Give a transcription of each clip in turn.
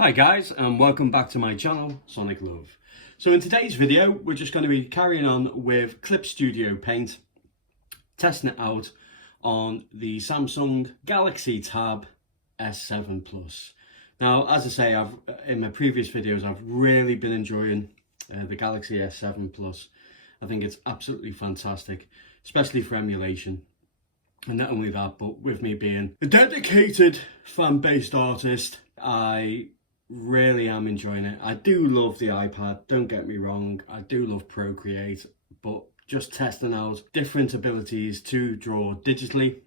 Hi guys, and welcome back to my channel, Sonic Love. So in today's video, we're just going to be carrying on with Clip Studio Paint, testing it out on the Samsung Galaxy Tab S7 Plus. Now, as I say, in my previous videos, I've really been enjoying the Galaxy S7 Plus. I think it's absolutely fantastic, especially for emulation. And not only that, but with me being a dedicated fan-based artist, I really am enjoying it. I do love the iPad, don't get me wrong. I do love Procreate, but just testing out different abilities to draw digitally,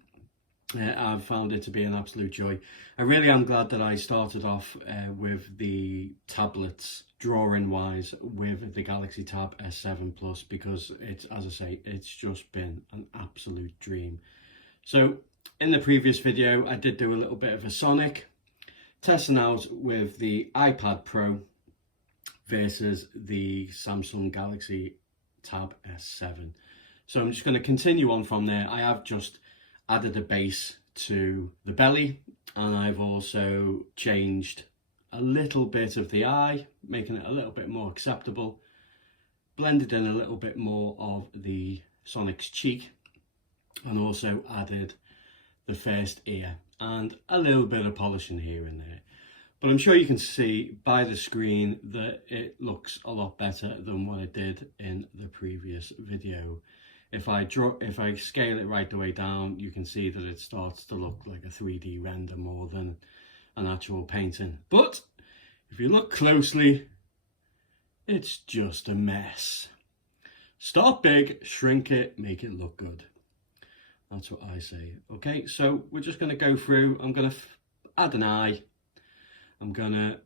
I've found it to be an absolute joy. I really am glad that I started off with the tablets drawing wise with the Galaxy Tab S7 Plus, because it's, as I say, it's just been an absolute dream. So in the previous video, I did do a little bit of a Sonic, testing out with the iPad Pro versus the Samsung Galaxy Tab S7. So I'm just going to continue on from there. I have just added a base to the belly, and I've also changed a little bit of the eye, making it a little bit more acceptable, blended in a little bit more of the Sonic's cheek, and also added the first ear and a little bit of polishing here and there. But I'm sure you can see by the screen that it looks a lot better than what it did in the previous video. If I scale it right the way down, you can see that it starts to look like a 3D render more than an actual painting. But if you look closely, it's just a mess. Start big, shrink it, make it look good. That's what I say. Okay, so we're just going to go through. I'm going to add an eye. I'm going to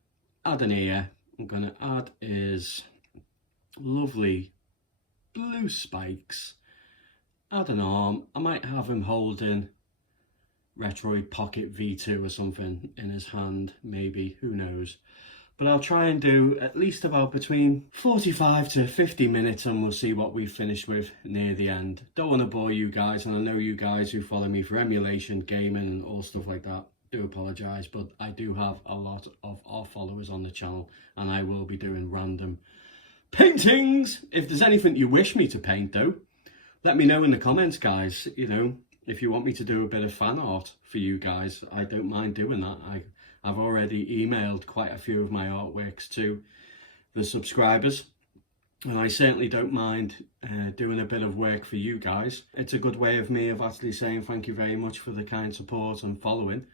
add an ear. I'm going to add his lovely blue spikes. Add an arm. I might have him holding Retroid Pocket V2 or something in his hand, maybe, who knows. But I'll try and do at least about between 45 to 50 minutes, and we'll see what we've finished with near the end. Don't want to bore you guys, and I know you guys who follow me for emulation, gaming and all stuff like that, do apologise, but I do have a lot of our followers on the channel, and I will be doing random paintings. If there's anything you wish me to paint though, let me know in the comments, guys. You know, if you want me to do a bit of fan art for you guys, I don't mind doing that. I've already emailed quite a few of my artworks to the subscribers, and I certainly don't mind doing a bit of work for you guys. It's a good way of me of actually saying thank you very much for the kind support and following,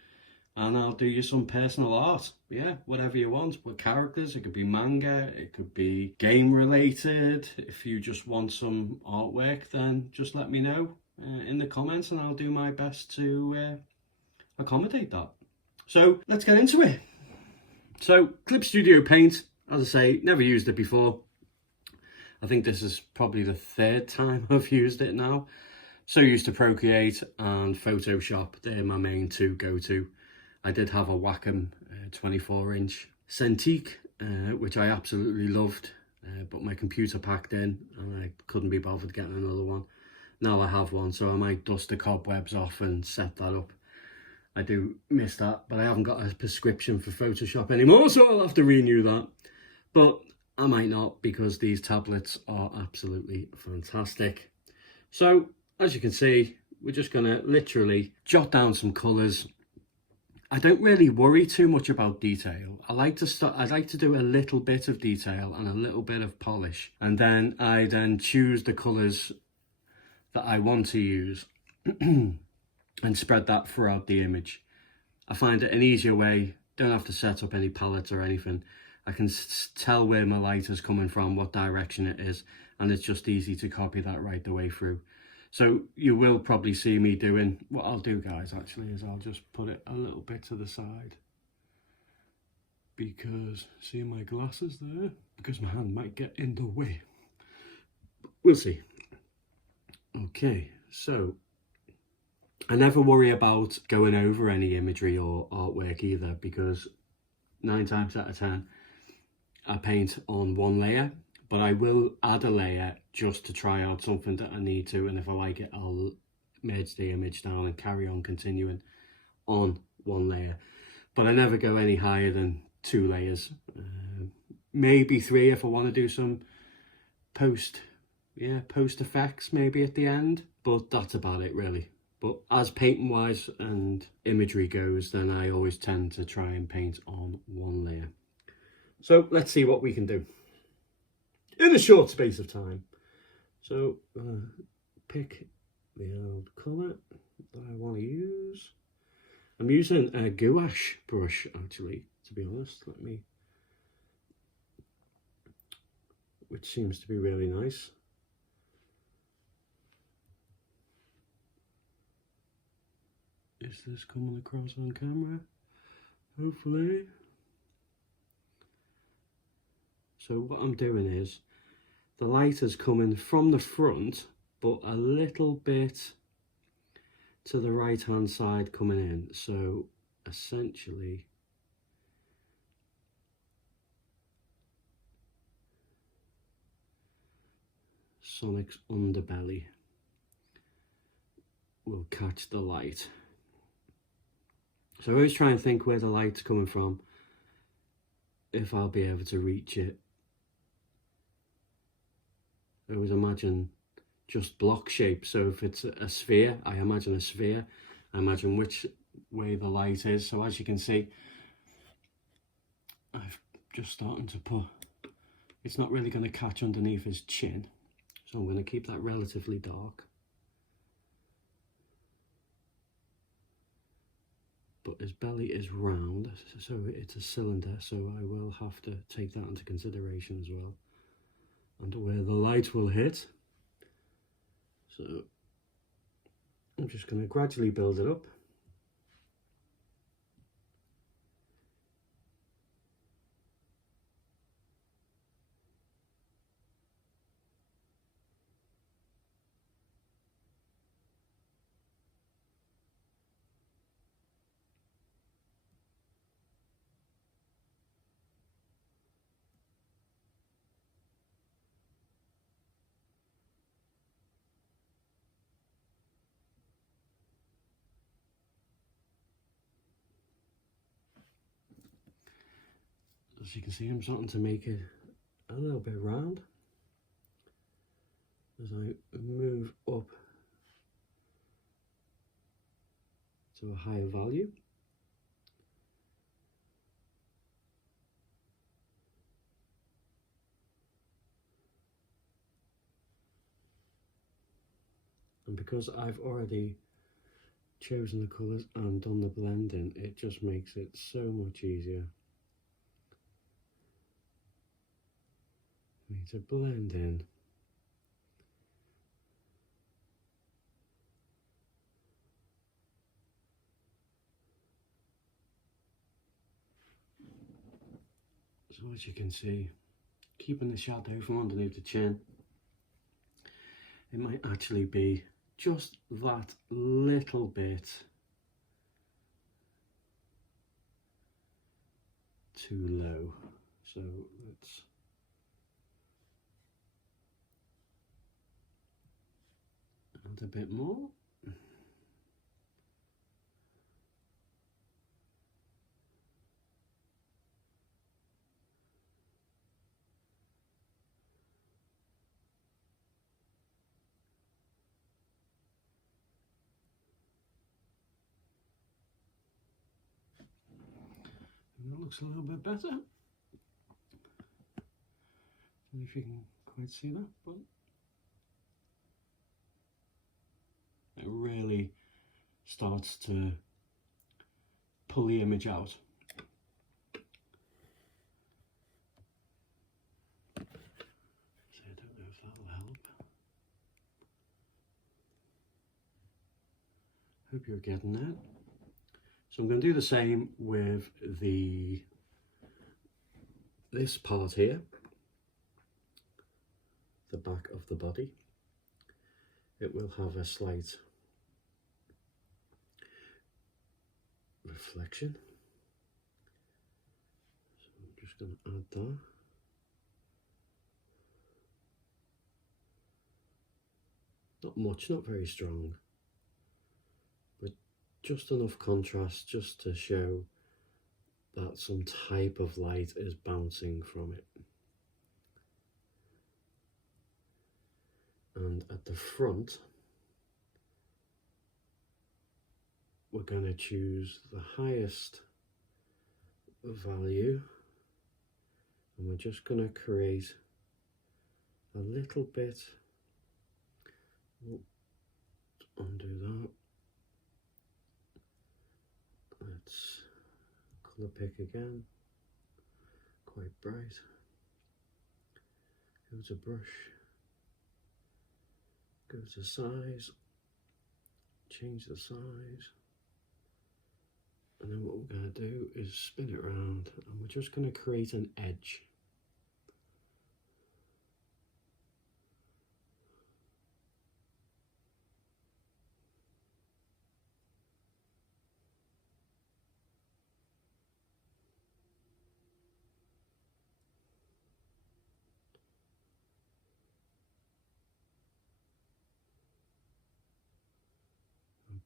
and I'll do you some personal art. Yeah, whatever you want. With characters, it could be manga, it could be game related. If you just want some artwork, then just let me know in the comments, and I'll do my best to accommodate that. So let's get into it. So Clip Studio Paint, as I say, never used it before. I think this is probably the third time I've used it now. So used to Procreate and Photoshop, they're my main two go-to. I did have a Wacom 24-inch Cintiq, which I absolutely loved, but my computer packed in and I couldn't be bothered getting another one. Now I have one, so I might dust the cobwebs off and set that up. I do miss that, but I haven't got a prescription for Photoshop anymore, so I'll have to renew that. But I might not, because these tablets are absolutely fantastic. So, as you can see, we're just going to literally jot down some colours. I don't really worry too much about detail. I'd like to do a little bit of detail and a little bit of polish, and then I choose the colours that I want to use and spread that throughout the image. I find it an easier way. Don't have to set up any palettes or anything. I can tell where my light is coming from, what direction it is, and it's just easy to copy that right the way through. So you will probably see me doing, what I'll do guys actually is I'll just put it a little bit to the side, because see my glasses there, because my hand might get in the way. We'll see. Okay, so I never worry about going over any imagery or artwork either, because 9 times out of 10 I paint on one layer, but I will add a layer just to try out something that I need to, and if I like it, I'll merge the image down and carry on continuing on one layer. But I never go any higher than 2 layers, maybe 3 if I want to do some post effects maybe at the end, but that's about it really. But as painting wise and imagery goes, then I always tend to try and paint on 1 layer. So let's see what we can do in a short space of time. So pick the old colour that I want to use. I'm using a gouache brush actually, to be honest. Which seems to be really nice. Is this coming across on camera? Hopefully. So what I'm doing is, the light is coming from the front, but a little bit to the right hand side coming in. So essentially, Sonic's underbelly will catch the light. So I always try and think where the light's coming from, if I'll be able to reach it. I always imagine just block shape. So if it's a sphere, I imagine a sphere. I imagine which way the light is. So as you can see, I've just starting to put, it's not really going to catch underneath his chin. So I'm going to keep that relatively dark. But his belly is round, so it's a cylinder, so I will have to take that into consideration as well. And where the light will hit. So I'm just going to gradually build it up. As you can see, I'm starting to make it a little bit round as I move up to a higher value. And because I've already chosen the colours and done the blending, it just makes it so much easier for me to blend in. So as you can see, keeping the shadow from underneath the chin, it might actually be just that little bit too low. So let's add a bit more. That looks a little bit better. I don't know if you can quite see that, but it really starts to pull the image out. So I don't know if that will help. Hope you're getting that. So I'm going to do the same with this part here, the back of the body. It will have a slight reflection. So I'm just going to add that. Not much, not very strong, but just enough contrast just to show that some type of light is bouncing from it. And at the front, we're going to choose the highest value, and we're just going to create a little bit. Undo that. Let's colour pick again, quite bright. Go to brush, go to size, change the size, and then what we're going to do is spin it around, and we're just going to create an edge.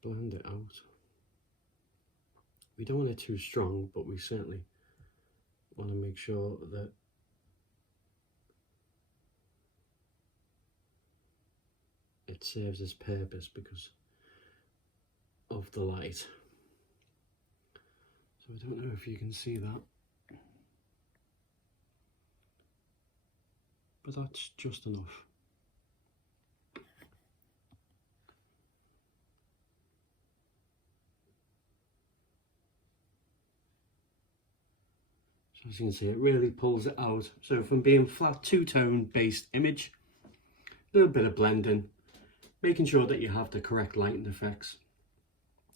Blend it out. We don't want it too strong, but we certainly want to make sure that it serves its purpose because of the light. So I don't know if you can see that, but that's just enough. So as you can see, it really pulls it out. So from being flat two-tone based image, a little bit of blending, making sure that you have the correct lighting effects,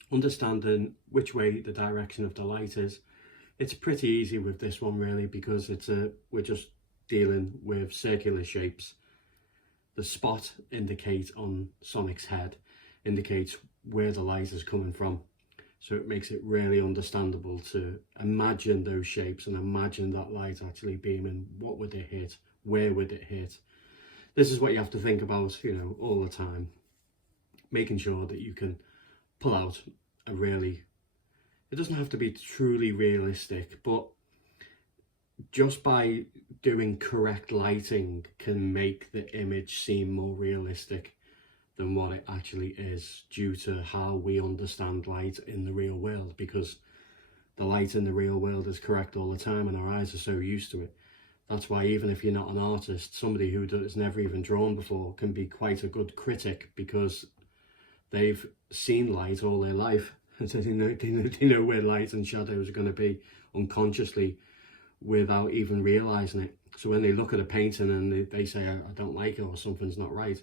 understanding which way the direction of the light is. It's pretty easy with this one really, because we're just dealing with circular shapes. The spot indicates on Sonic's head indicates where the light is coming from. So it makes it really understandable to imagine those shapes and imagine that light actually beaming. What would it hit? Where would it hit? This is what you have to think about, you know, all the time. Making sure that you can pull out a really, it doesn't have to be truly realistic, but just by doing correct lighting can make the image seem more realistic than what it actually is, due to how we understand light in the real world, because the light in the real world is correct all the time and our eyes are so used to it. That's why even if you're not an artist, somebody who has never even drawn before can be quite a good critic, because they've seen light all their life and so they know where light and shadows are going to be unconsciously without even realizing it. So when they look at a painting and they say, I don't like it or something's not right,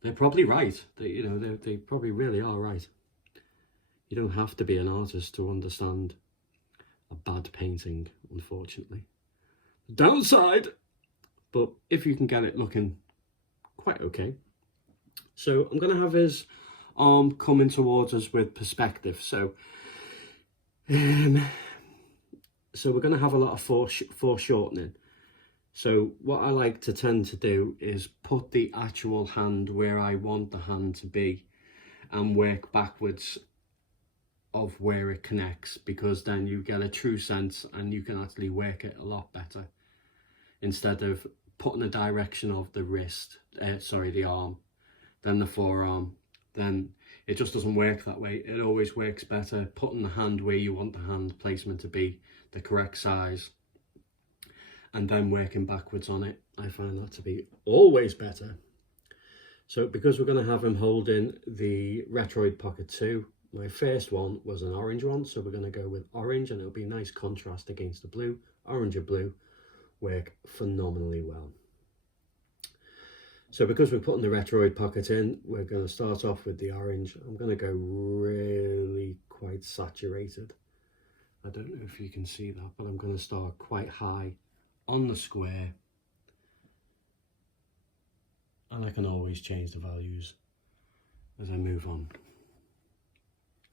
they're probably right. They probably really are right. You don't have to be an artist to understand a bad painting, unfortunately. Downside, but if you can get it looking quite okay. So I'm going to have his arm coming towards us with perspective. So we're going to have a lot of foreshortening. So what I like to tend to do is put the actual hand where I want the hand to be and work backwards of where it connects, because then you get a true sense and you can actually work it a lot better, instead of putting the direction of the wrist, the arm, then the forearm. Then it just doesn't work that way. It always works better putting the hand where you want the hand placement to be, the correct size, and then working backwards on it. I find that to be always better. So because we're going to have him holding the Retroid Pocket 2, my first one was an orange one, so we're going to go with orange, and it'll be a nice contrast against the blue. Orange and blue work phenomenally well. So because we're putting the Retroid Pocket in, we're going to start off with the orange. I'm going to go really quite saturated. I don't know if you can see that, but I'm going to start quite high on the square, and I can always change the values as I move on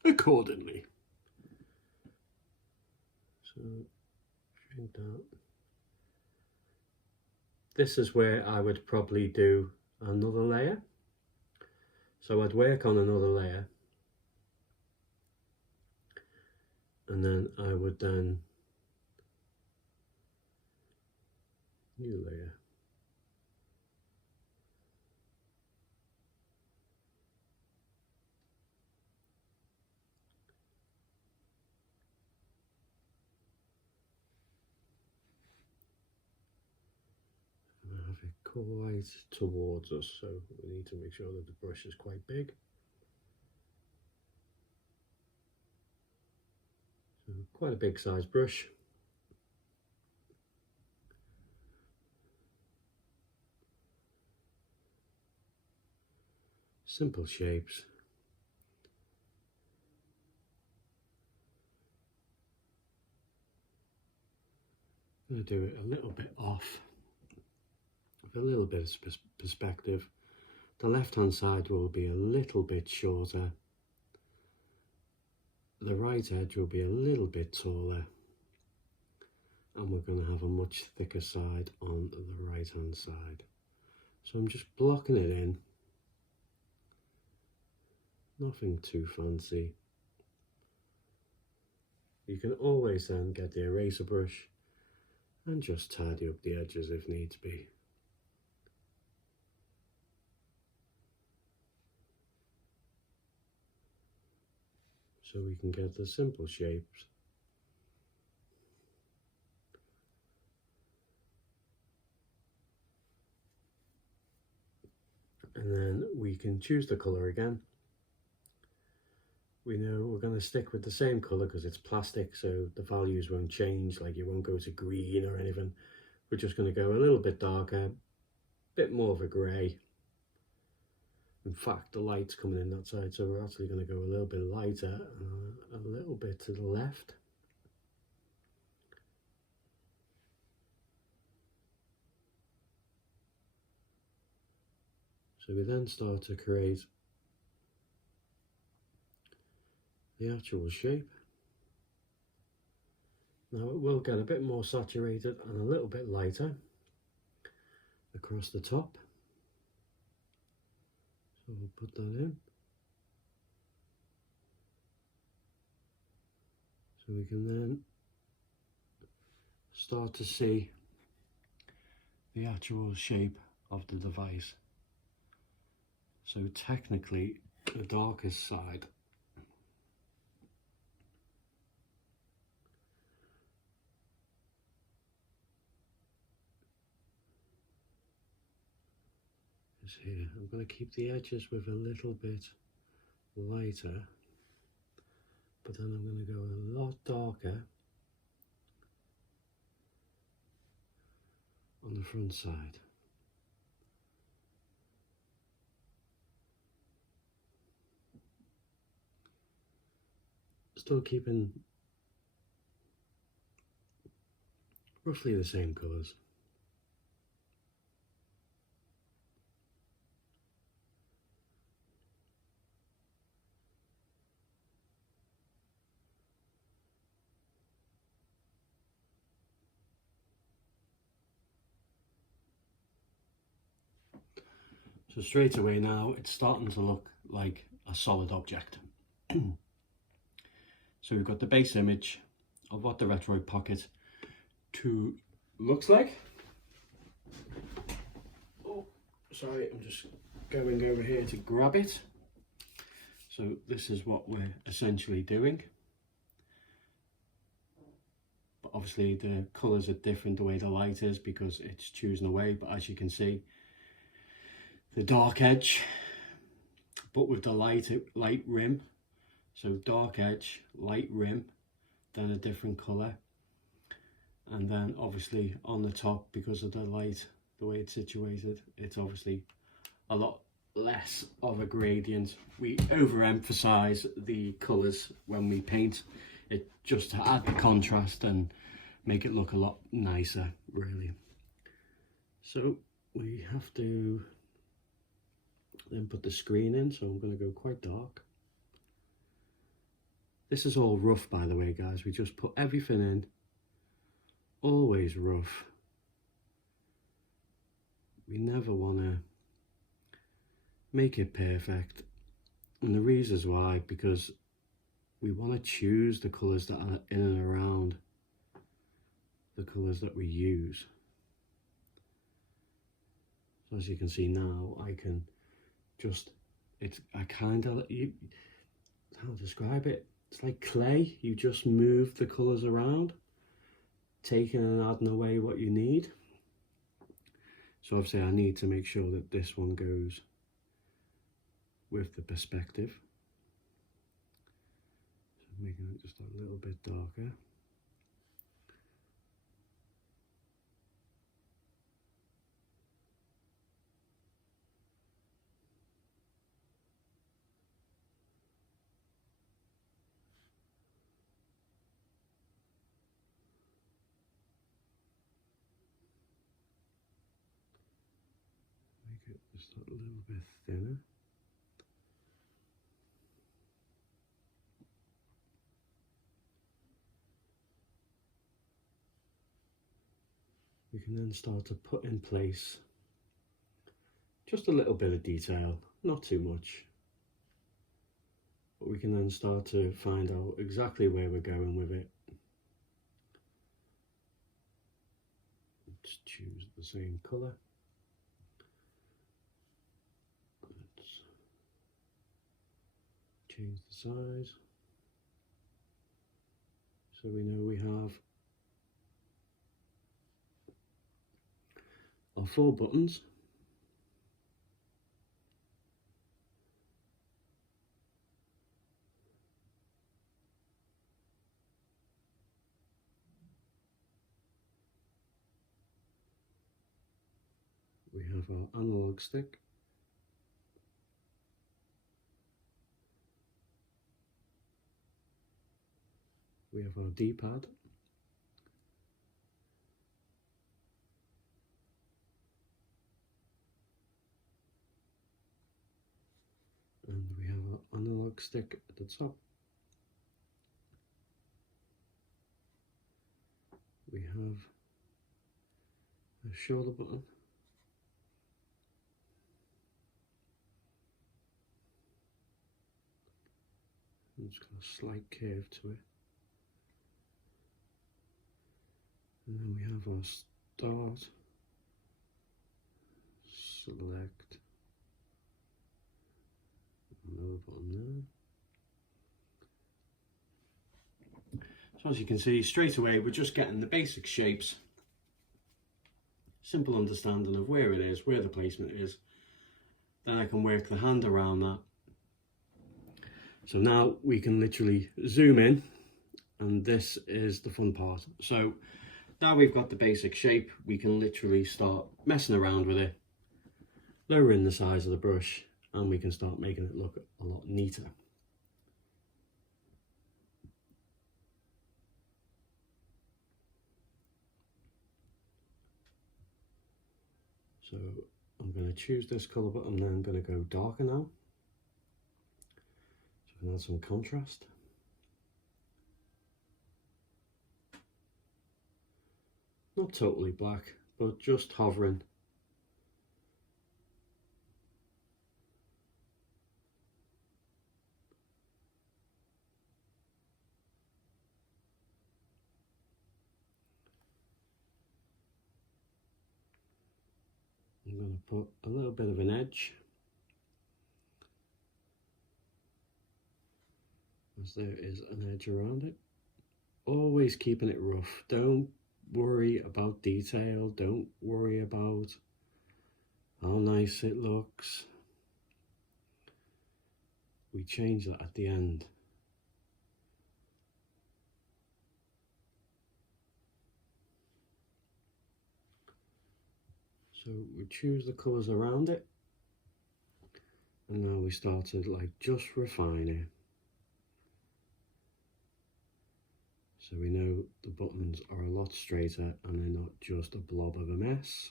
accordingly. So shrink that. This is where I would probably do another layer. So I'd work on another layer, and then I would then new layer. And I have it quite towards us, so we need to make sure that the brush is quite big. So quite a big size brush. Simple shapes. I'm going to do it a little bit off, with a little bit of perspective. The left hand side will be a little bit shorter. The right edge will be a little bit taller. And we're going to have a much thicker side on the right hand side. So I'm just blocking it in. Nothing too fancy. You can always then get the eraser brush and just tidy up the edges if needs be. So we can get the simple shapes. And then we can choose the colour again. We know we're going to stick with the same colour because it's plastic, so the values won't change, like it won't go to green or anything. We're just going to go a little bit darker, a bit more of a grey. In fact, the light's coming in that side, so we're actually going to go a little bit lighter, a little bit to the left. So we then start to create the actual shape. Now it will get a bit more saturated and a little bit lighter across the top. So we'll put that in. So we can then start to see the actual shape of the device. So technically the darkest side is here. I'm going to keep the edges with a little bit lighter, but then I'm going to go a lot darker on the front side. Still keeping roughly the same colours. So straight away now it's starting to look like a solid object. So we've got the base image of what the Retroid Pocket 2 looks like. Oh, sorry, I'm just going over here to grab it. So this is what we're essentially doing. But obviously the colours are different the way the light is because it's choosing away, but as you can see, the dark edge, but with the light rim. So dark edge, light rim, then a different colour. And then obviously on the top, because of the light, the way it's situated, it's obviously a lot less of a gradient. We overemphasize the colours when we paint it just to add the contrast and make it look a lot nicer, really. So we have to then put the screen in, so I'm going to go quite dark. This is all rough, by the way, guys. We just put everything in, always rough. We never want to make it perfect, and the reasons why, because we want to choose the colours that are in and around the colours that we use. So as you can see now, I can just, I kind of, how to describe it? It's like clay. You just move the colours around, taking and adding away what you need. So obviously I need to make sure that this one goes with the perspective. So making it just a little bit darker. Make it just a little bit thinner. We can then start to put in place just a little bit of detail, not too much. But we can then start to find out exactly where we're going with it. Let's choose the same colour. Let's change the size. So we know we have our 4 buttons. We have our analog stick. We have our D-pad. And we have our analog stick at the top. We have a shoulder button. And it's got a slight curve to it. And then we have our start, select, another button there. So as you can see, straight away we're just getting the basic shapes, simple understanding of where it is, where the placement is. Then I can work the hand around that. So now we can literally zoom in, and this is the fun part. So now we've got the basic shape, we can literally start messing around with it, lowering the size of the brush, and we can start making it look a lot neater. So I'm going to choose this colour, but I'm then going to go darker now. So I can add some contrast. Not totally black, but just hovering. I'm going to put a little bit of an edge, as there is an edge around it. Always keeping it rough. Don't worry about detail. Don't worry about how nice it looks. We change that at the end. So we choose the colours around it, and now we start to like just refine it. So we know the buttons are a lot straighter and they're not just a blob of a mess.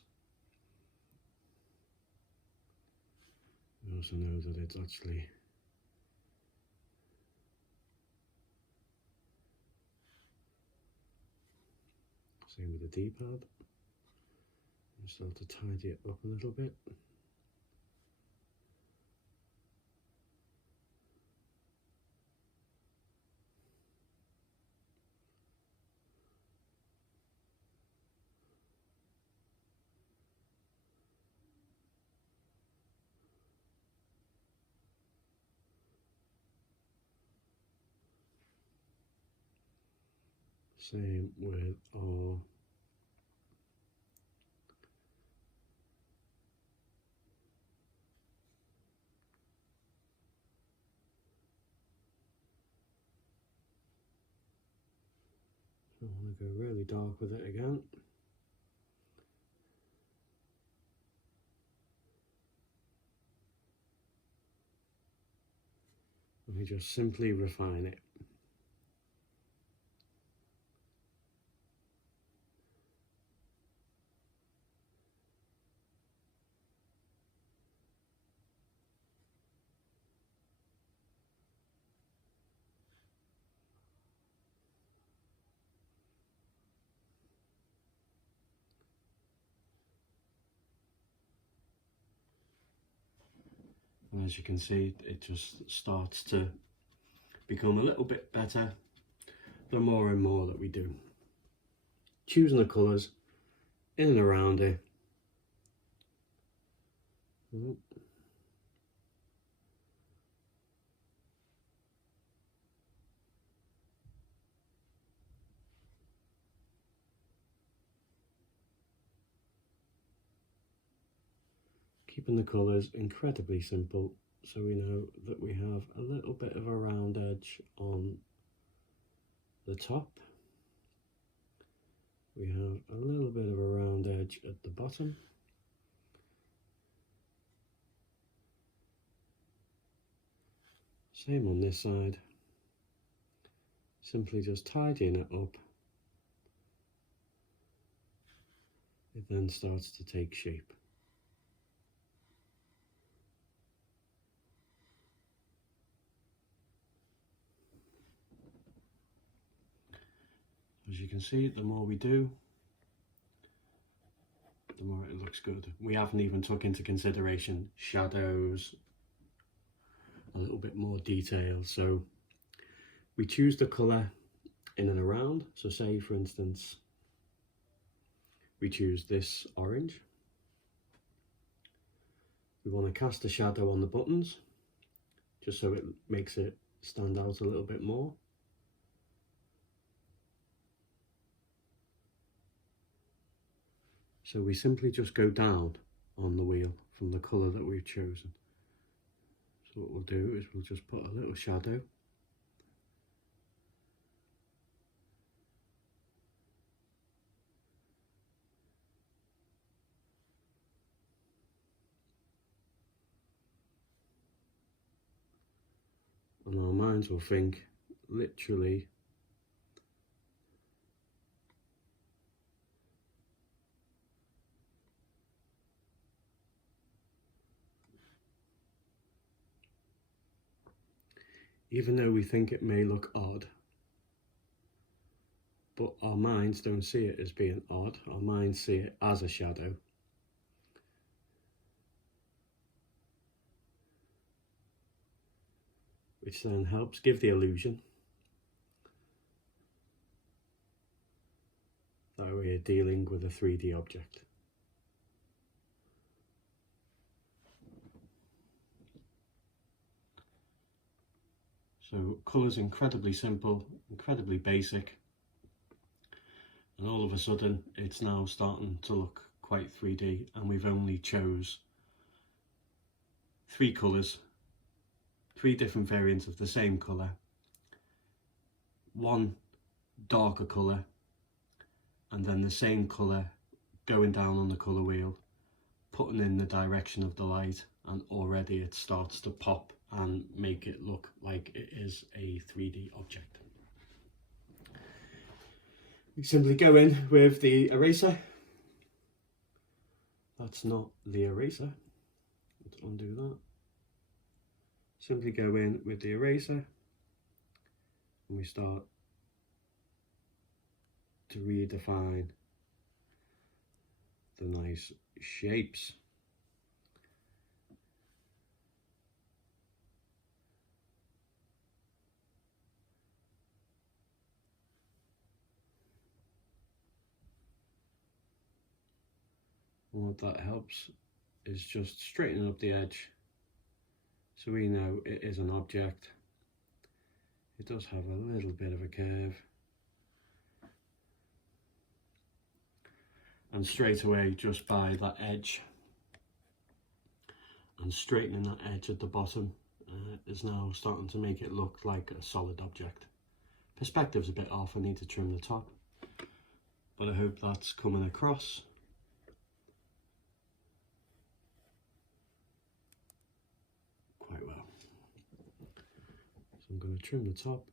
We also know that it's actually same with the D-pad. Start to tidy it up a little bit. Same with our I want to go really dark with it again. And we just simply refine it. And as you can see, it just starts to become a little bit better the more and more that we do. Choosing the colours in and around it. Keeping the colours incredibly simple, so we know that we have a little bit of a round edge on the top. We have a little bit of a round edge at the bottom. Same on this side. Simply just tidying it up. It then starts to take shape. As you can see, the more we do, the more it looks good. We haven't even took into consideration shadows, a little bit more detail. So we choose the colour in and around. So say, for instance, we choose this orange. We want to cast a shadow on the buttons, just so it makes it stand out a little bit more. So we simply just go down on the wheel from the colour that we've chosen. So what we'll do is we'll just put a little shadow. And our minds will think literally even though we think it may look odd, but our minds don't see it as being odd. Our minds see it as a shadow. Which then helps give the illusion that we are dealing with a 3D object. So colours incredibly simple, incredibly basic, and all of a sudden it's now starting to look quite 3D, and we've only chose 3 colours, 3 different variants of the same colour, one darker colour, and then the same colour going down on the colour wheel, putting in the direction of the light, and already it starts to pop and make it look like it is a 3D object. We simply go in with the eraser. That's not the eraser. Let's undo that. Simply go in with the eraser and we start to redefine the nice shapes. And what that helps is just straightening up the edge, so we know it is an object. It does have a little bit of a curve, and straight away, just by that edge and straightening that edge at the bottom, is now starting to make it look like a solid object. Perspective's a bit off, I need to trim the top, but I hope that's coming across. Quite well. So I'm going to trim the top.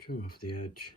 Trim off the edge.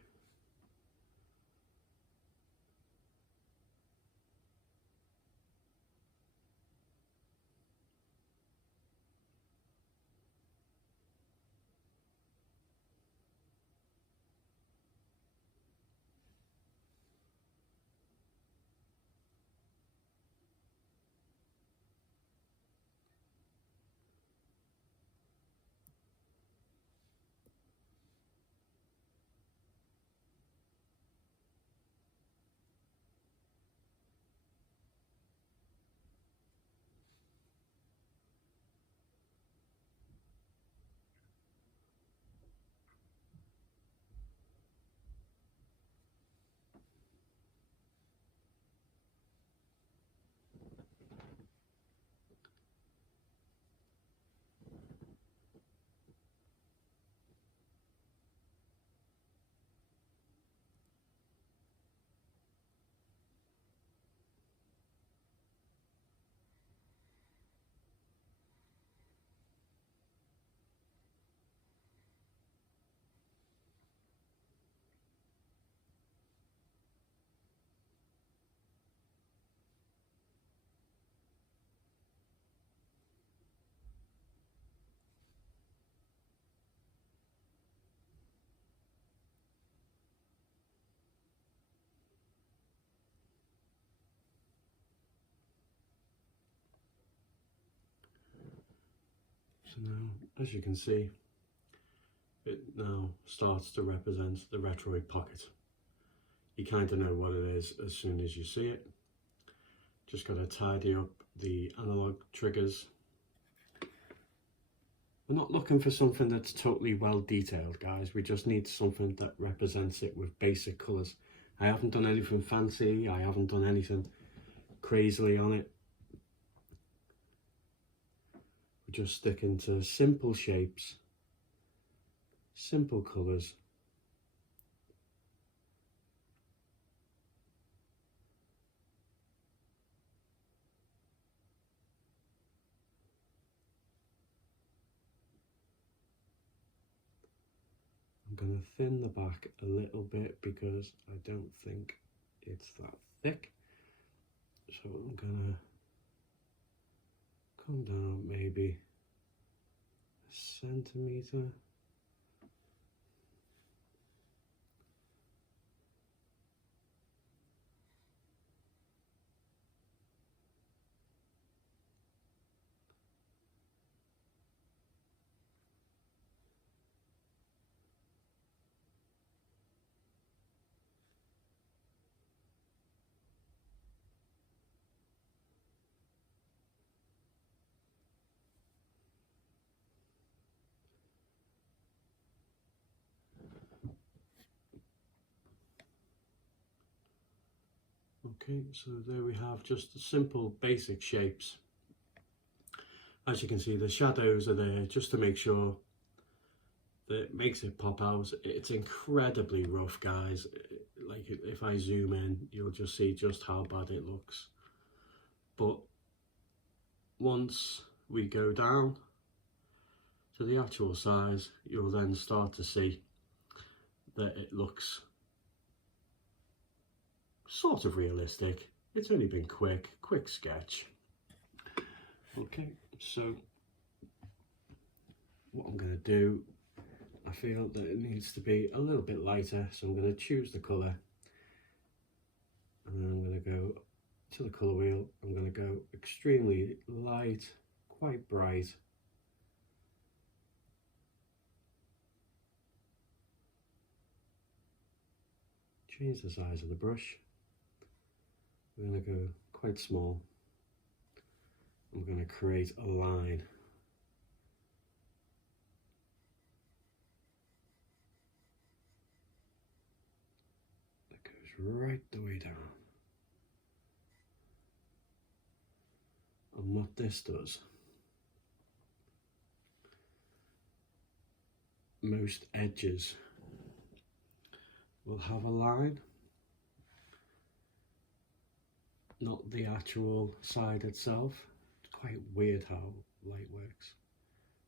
So now, as you can see, it now starts to represent the retroid pocket. You kind of know what it is as soon as you see it. Just got to tidy up the analog triggers. We're not looking for something that's totally well detailed, guys. We just need something that represents it with basic colours. I haven't done anything fancy, I haven't done anything crazily on it. We're just sticking to simple shapes, simple colours. I'm going to thin the back a little bit because I don't think it's that thick. So I'm going to come down maybe a centimetre. Okay, so there we have just simple basic shapes. As you can see, the shadows are there just to make sure that it makes it pop out. It's incredibly rough, guys. Like if I zoom in, you'll just see just how bad it looks. But once we go down to the actual size, you'll then start to see that it looks sort of realistic. It's only been quick sketch. Okay, so what I'm going to do, I feel that it needs to be a little bit lighter, so I'm going to choose the colour, and then I'm going to go to the colour wheel. I'm going to go extremely light, quite bright. Change the size of the brush. I'm going to go quite small. I'm going to create a line. That goes right the way down. And what this does, most edges will have a line, not the actual side itself. It's quite weird how light works.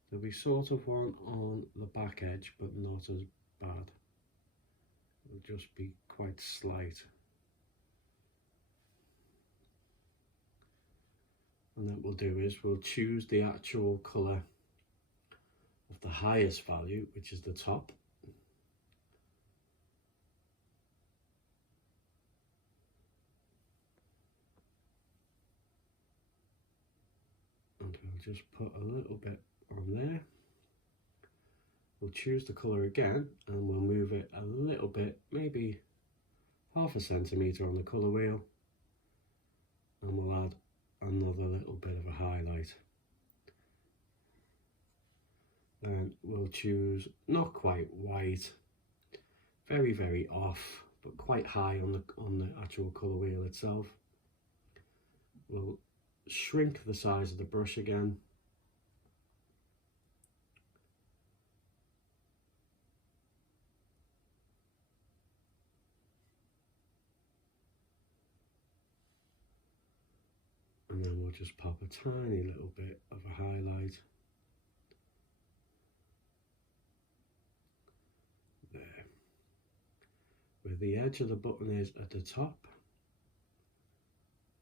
There'll be sort of one on the back edge, but not as bad. It'll just be quite slight. And then what we'll do is we'll choose the actual colour of the highest value, which is the top. And we'll just put a little bit on there. We'll choose the colour again and we'll move it a little bit, maybe half a centimetre on the colour wheel, and we'll add another little bit of a highlight. Then we'll choose not quite white, very off, but quite high on the actual colour wheel itself. We'll shrink the size of the brush again. And then we'll just pop a tiny little bit of a highlight there. Where the edge of the button is at the top,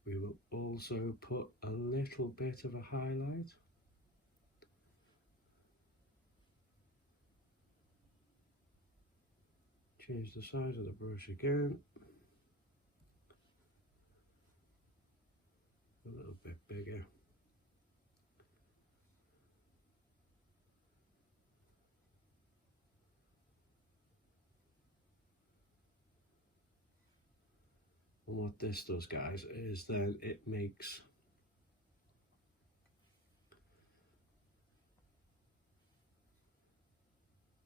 we will also put a little bit of a highlight. Change the size of the brush again. A little bit bigger. And what this does, guys, is then it makes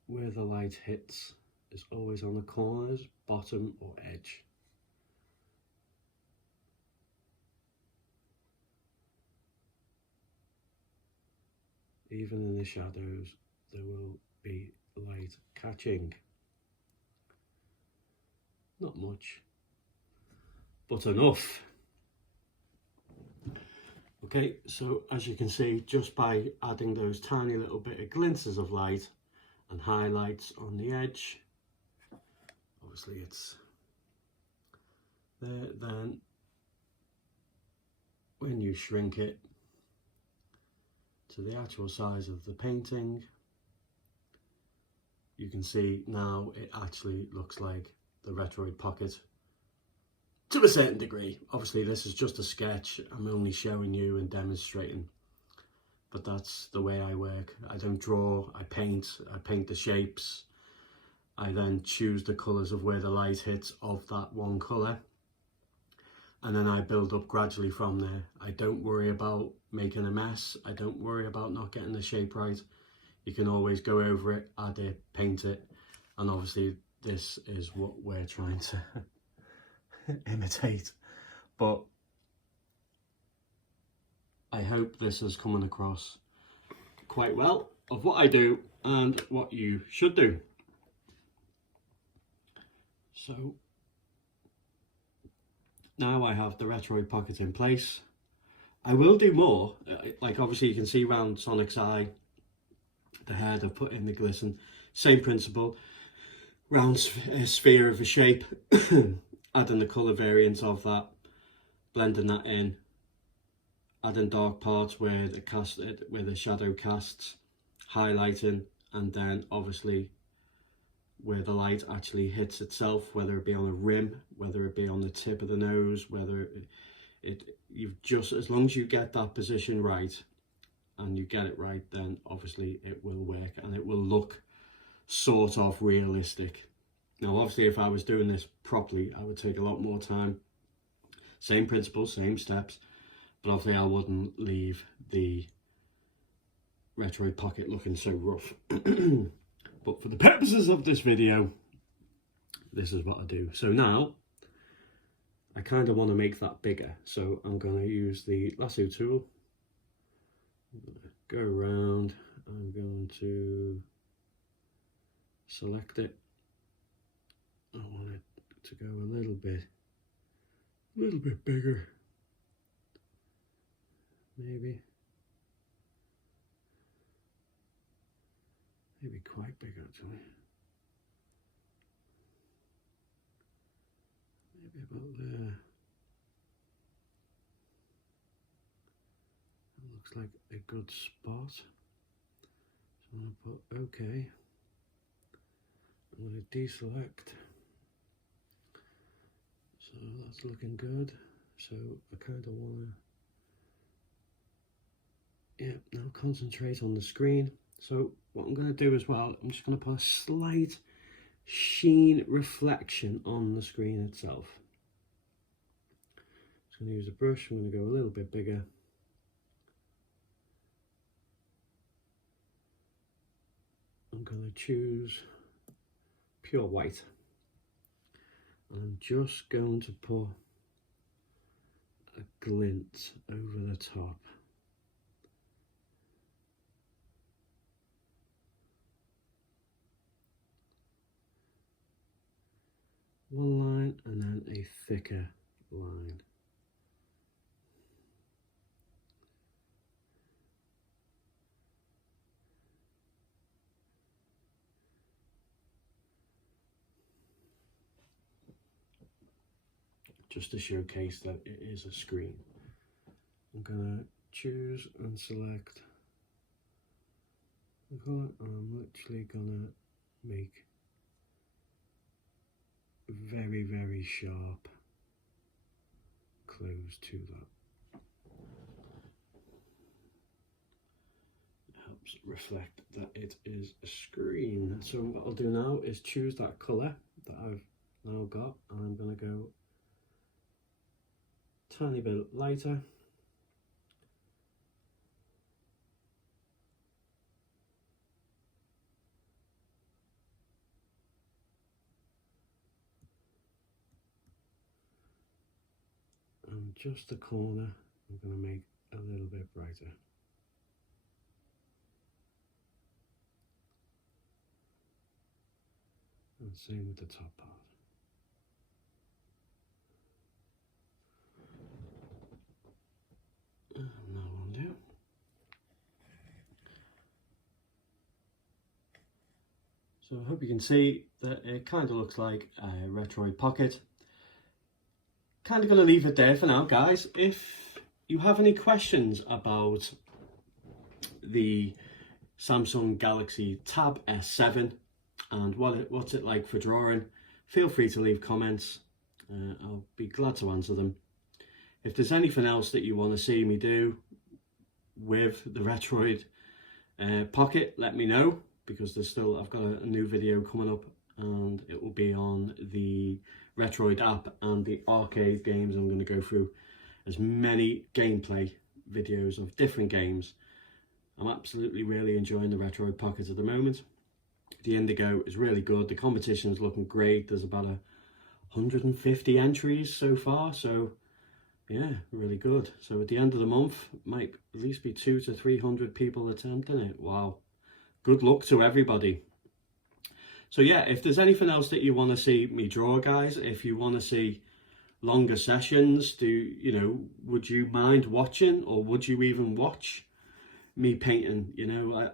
where the light hits is always on the corners, bottom or edge. Even in the shadows, there will be light catching. Not much, but enough. Okay, so as you can see, just by adding those tiny little bit of glimpses of light and highlights on the edge, obviously it's there, then when you shrink it to the actual size of the painting, you can see now it actually looks like the Retroid Pocket to a certain degree. Obviously this is just a sketch, I'm only showing you and demonstrating, but that's the way I work. I don't draw, I paint the shapes, I then choose the colours of where the light hits of that one colour, and then I build up gradually from there. I don't worry about making a mess, I don't worry about not getting the shape right. You can always go over it, add it, paint it, and obviously this is what we're trying to imitate. But I hope this is coming across quite well of what I do and what you should do. So now I have the Retroid Pocket in place. I will do more, like obviously you can see around Sonic's eye, the head I've put in the glisten, same principle, round sphere of a shape, adding the colour variants of that, blending that in, adding dark parts where the shadow casts, highlighting, and then obviously where the light actually hits itself, whether it be on a rim, whether it be on the tip of the nose, whether you've just, as long as you get that position right and you get it right, then obviously it will work and it will look sort of realistic. Now obviously if I was doing this properly, I would take a lot more time. Same principles, same steps, but obviously I wouldn't leave the Retroid Pocket looking so rough. But for the purposes of this video, this is what I do. So now I kind of want to make that bigger, so I'm going to use the lasso tool. I'm going to go around, I'm going to select it. I want it to go a little bit bigger, maybe quite big actually, maybe about there. That looks like a good spot, so I'm going to put OK. I'm going to deselect. So that's looking good. So I kind of want to, now concentrate on the screen. So what I'm going to do as well, I'm just going to put a slight sheen reflection on the screen itself. Just going to use a brush. I'm going to go a little bit bigger. I'm going to choose pure white. I'm just going to put a glint over the top. One line and then a thicker line. Just to showcase that it is a screen. I'm going to choose and select the colour. I'm literally going to make very sharp close to that. It helps reflect that it is a screen. So what I'll do now is choose that colour that I've now got, and I'm going to go tiny bit lighter. And just the corner, I'm going to make a little bit brighter. And same with the top part. So I hope you can see that it kind of looks like a Retroid Pocket. Kind of going to leave it there for now, guys. If you have any questions about the Samsung Galaxy Tab S7 and what's it like for drawing, feel free to leave comments. I'll be glad to answer them. If there's anything else that you want to see me do with the Retroid Pocket, let me know, because I've got a new video coming up, and it will be on the Retroid app and the arcade games. I'm going to go through as many gameplay videos of different games. I'm absolutely really enjoying the Retroid Pocket at the moment. The Indigo is really good. The competition is looking great. There's about 150 entries so far, so yeah, really good. So at the end of the month, might at least be 200 to 300 people attempting it. Wow. Good luck to everybody. So yeah, if there's anything else that you want to see me draw, guys, if you want to see longer sessions, would you mind watching, or would you even watch me painting?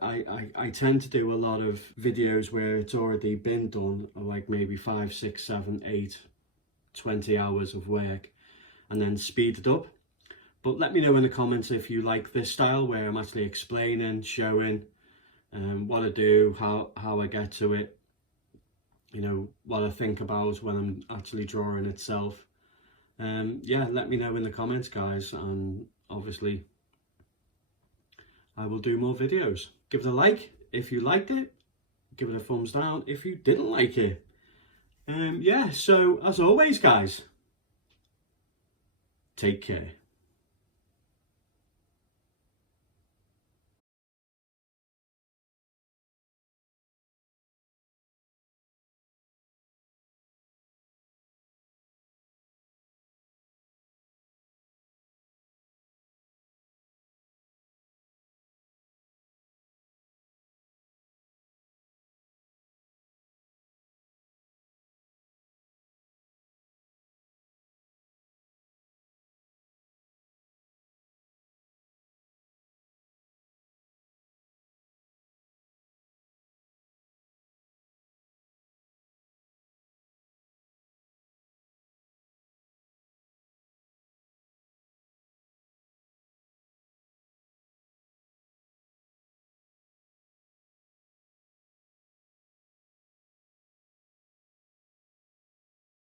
I tend to do a lot of videos where it's already been done, like maybe 5, 6, 7, 8, 20 hours of work, and then speed it up. But let me know in the comments if you like this style, where I'm actually explaining, showing what I do, how I get to it, what I think about when I'm actually drawing itself. Yeah, let me know in the comments, guys, and obviously I will do more videos. Give it a like if you liked it, give it a thumbs down if you didn't like it. Yeah, so as always, guys, take care.